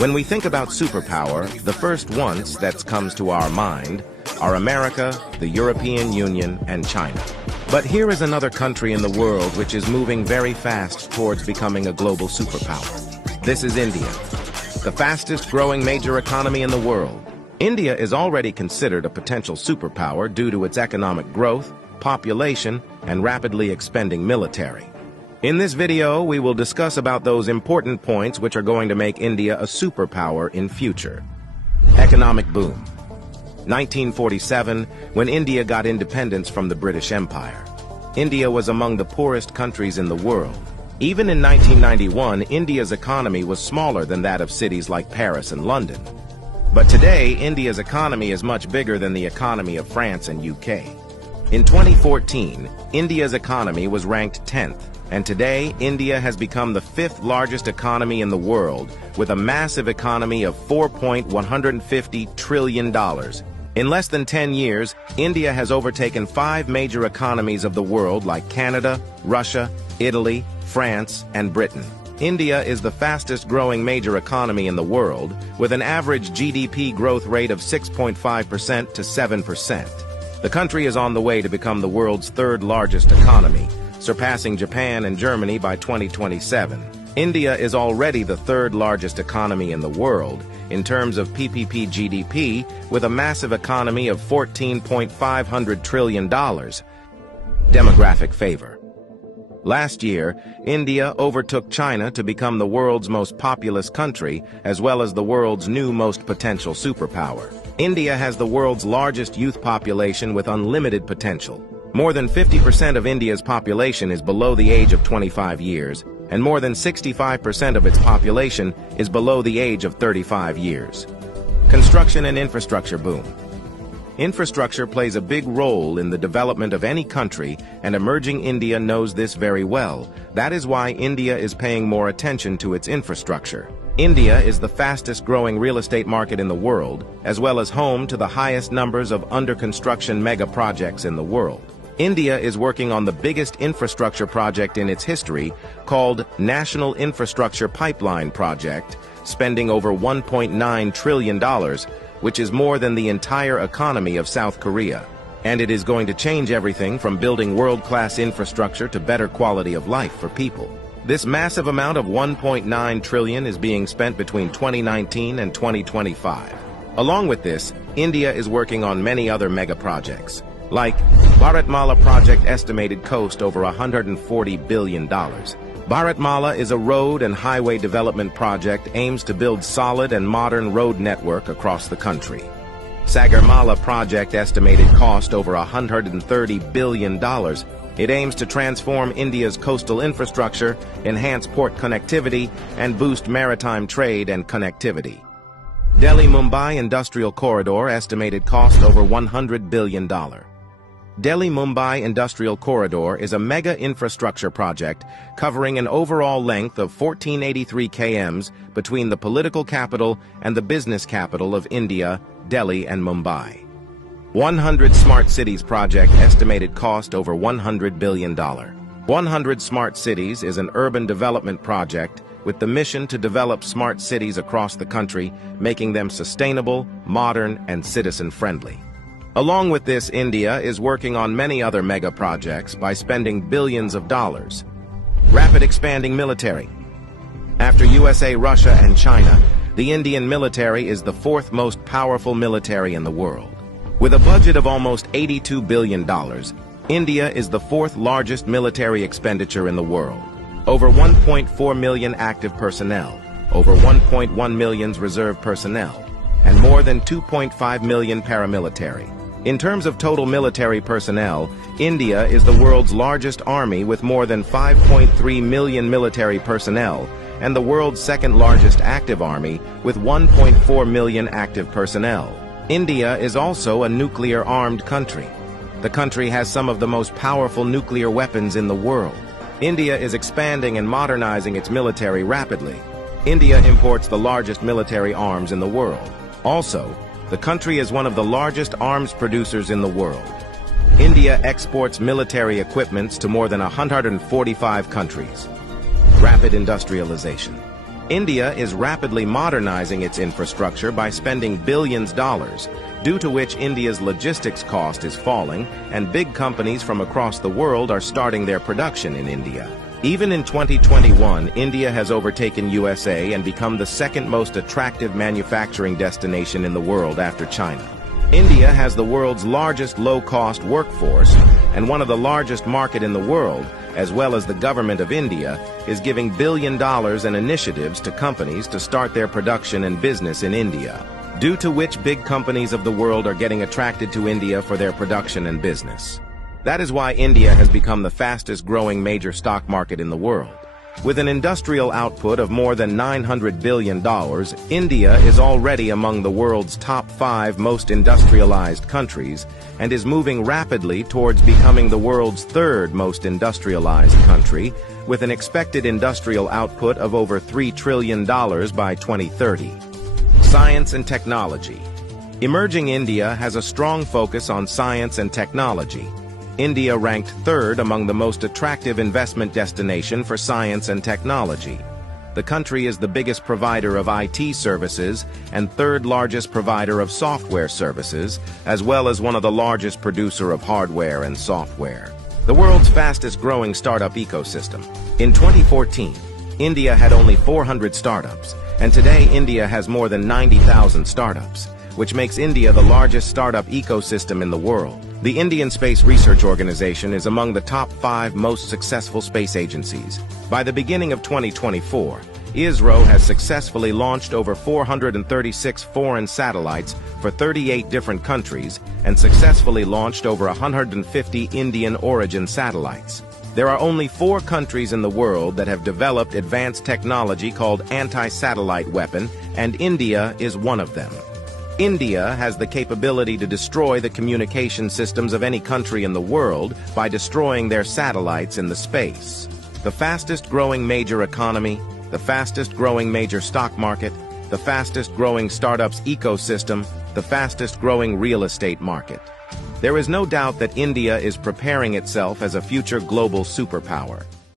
When we think about superpower, the first ones that comes to our mind are America, the European Union, and China. But here is another country in the world which is moving very fast towards becoming a global superpower. This is India, the fastest growing major economy in the world. India is already considered a potential superpower due to its economic growth, population, and rapidly expanding military. In this video, we will discuss about those important points which are going to make India a superpower in future. Economic boom. 1947, when India got independence from the British Empire. India was among the poorest countries in the world. Even in 1991, India's economy was smaller than that of cities like Paris and London. But today, India's economy is much bigger than the economy of France and UK. In 2014, India's economy was ranked 10th. And today, India has become the 5th largest economy in the world, with a massive economy of $4.150 trillion. In less than 10 years, India has overtaken 5 major economies of the world like Canada, Russia, Italy, France, and Britain. India is the fastest growing major economy in the world, with an average GDP growth rate of 6.5% to 7%. The country is on the way to become the world's 3rd largest economy, surpassing Japan and Germany by 2027. India is already the 3rd largest economy in the world in terms of PPP GDP, with a massive economy of $14.5 trillion. Demographic favor. Last year, India overtook China to become the world's most populous country, as well as the world's new most potential superpower. India has the world's largest youth population with unlimited potential. More than 50% of India's population is below the age of 25 years, and more than 65% of its population is below the age of 35 years. Construction and infrastructure boom. Infrastructure plays a big role in the development of any country, and emerging India knows this very well. That is why India is paying more attention to its infrastructure. India is the fastest growing real estate market in the world, as well as home to the highest numbers of under-construction mega projects in the world. India is working on the biggest infrastructure project in its history, called National Infrastructure Pipeline Project, spending over $1.9 trillion, which is more than the entire economy of South Korea. And it is going to change everything from building world-class infrastructure to better quality of life for people. This massive amount of $1.9 trillion is being spent between 2019 and 2025. Along with this, India is working on many other mega projects, like Bharatmala project estimated cost over $140 billion. Bharatmala is a road and highway development project aims to build solid and modern road network across the country. Sagarmala project estimated cost over $130 billion. It aims to transform India's coastal infrastructure, enhance port connectivity, and boost maritime trade and connectivity. Delhi-Mumbai Industrial Corridor estimated cost over $100 billion. Delhi-Mumbai Industrial Corridor is a mega infrastructure project covering an overall length of 1483 km between the political capital and the business capital of India, Delhi and Mumbai. 100 Smart Cities project estimated cost over $100 billion. 100 Smart Cities is an urban development project with the mission to develop smart cities across the country, making them sustainable, modern, and citizen-friendly. Along with this, India is working on many other mega projects by spending billions of dollars. Rapid expanding military. After USA, Russia, and China, the Indian military is the 4th most powerful military in the world. With a budget of almost $82 billion, India is the 4th largest military expenditure in the world. Over 1.4 million active personnel, over 1.1 million reserve personnel, and more than 2.5 million paramilitary. In terms of total military personnel, India is the world's largest army with more than 5.3 million military personnel, and the world's 2nd largest active army with 1.4 million active personnel. India is also a nuclear-armed country. The country has some of the most powerful nuclear weapons in the world. India is expanding and modernizing its military rapidly. India imports the largest military arms in the world. Also, the country is one of the largest arms producers in the world. India exports military equipments to more than 145 countries. Rapid industrialization. India is rapidly modernizing its infrastructure by spending billions of dollars, due to which India's logistics cost is falling, and big companies from across the world are starting their production in India. Even in 2021, India has overtaken USA and become the second most attractive manufacturing destination in the world after China. India has the world's largest low-cost workforce, and one of the largest market in the world, as well as the government of India, is giving billions of dollars in initiatives to companies to start their production and business in India, due to which big companies of the world are getting attracted to India for their production and business. That is why India has become the fastest-growing major stock market in the world. With an industrial output of more than $900 billion, India is already among the world's top 5 most industrialized countries and is moving rapidly towards becoming the world's 3rd most industrialized country, with an expected industrial output of over $3 trillion by 2030. Science and technology. Emerging India has a strong focus on science and technology. India ranked 3rd among the most attractive investment destination for science and technology. The country is the biggest provider of IT services and 3rd largest provider of software services, as well as one of the largest producer of hardware and software. The world's fastest growing startup ecosystem. In 2014, India had only 400 startups, and today India has more than 90,000 startups, which makes India the largest startup ecosystem in the world. The Indian Space Research Organization is among the top 5 most successful space agencies. By the beginning of 2024, ISRO has successfully launched over 436 foreign satellites for 38 different countries and successfully launched over 150 Indian origin satellites. There are only 4 countries in the world that have developed advanced technology called anti-satellite weapon, and India is one of them. India has the capability to destroy the communication systems of any country in the world by destroying their satellites in the space. The fastest-growing major economy, the fastest-growing major stock market, the fastest-growing startups ecosystem, the fastest-growing real estate market. There is no doubt that India is preparing itself as a future global superpower.